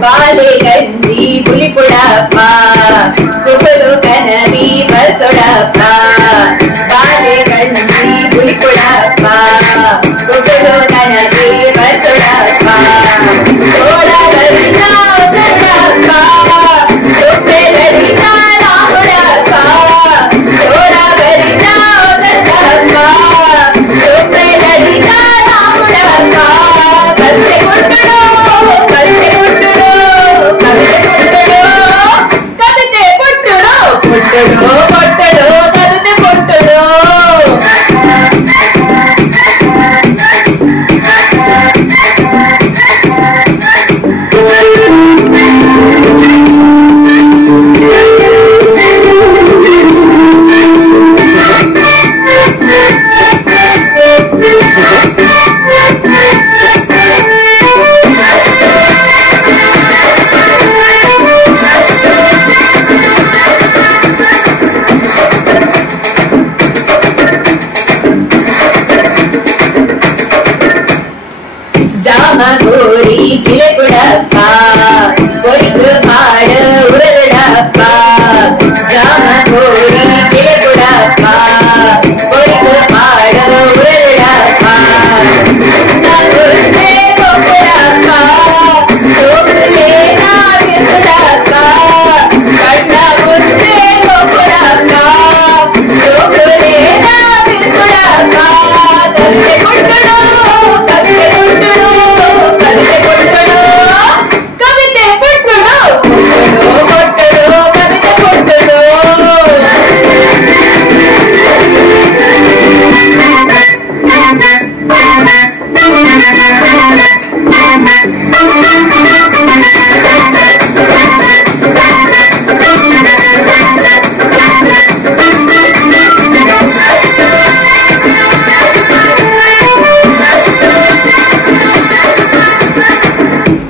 बालेगंजी बुलिपुड़प्प कुबुलु कनवी बसोडप्प बालेगंजी बुलिपुड़प्प कुबुलु कनवी बसोडप्प तोड़वरिना सडप्प सुपेरडिना राहुडप्प तोड़वरिना सडप्प सुपेरडिना राहुडप्प कसे कुट्टुडो कसे कुट्टुडो कविते पुट्टुडो पुट्टुडो पुट्टुडो कविते पुट्टुडो जामगोरी बिलेपुड़प्प पोरिगु हाडु उरलुडप्प जामगोरी बिलेपुड़प्प पोरिगु हाडु उरलुडप्प नगुसे गोपुड़प्प सोकुले नाविसुडप्प कण्णमुसे गोपुड़प्प सोकुले नाविसुडप्प कविते पुट्टुडो कविते पुट्टुडो कविते पुट्टुडो कविते पुट्टुडो पुट्टुडो पुट्टुडो कविते पुट्टुडो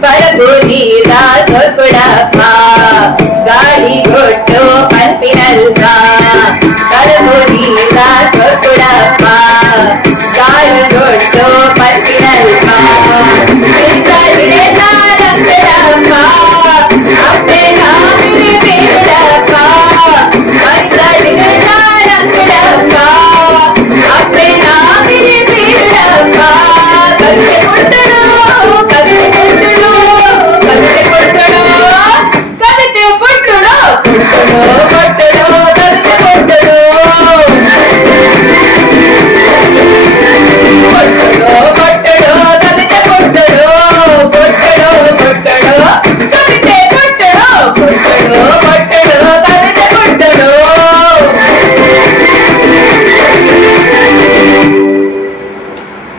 परपुरीदा सोकुडप्प गाಳಿ ಕೊಟ್ಟು ಪಂಪಿನಲ್ಪ परपुरीदा सोकुडप्प गाಳಿ ಕೊಟ್ಟು ಪಂಪಿನಲ್ಪ ಬಿಂದಲಿಗೆ ನಾರಂಗಡಪ್ಪ ಅಪ್ಪೆ ನಾವಿನಿ ಬೀರುಡಪ್ಪ ಬಿಂದಲಿಗೆ ನಾರಂಗಡಪ್ಪ ಅಪ್ಪೆ ನಾವಿನಿ ಬೀರುಡಪ್ಪ ಕವಿತೆ ಪುಟ್ಟುಡು ಕವಿತೆ ಪುಟ್ಟುಡು कविते पुट्टुडो कविते पुट्टुडो पुट्टुडो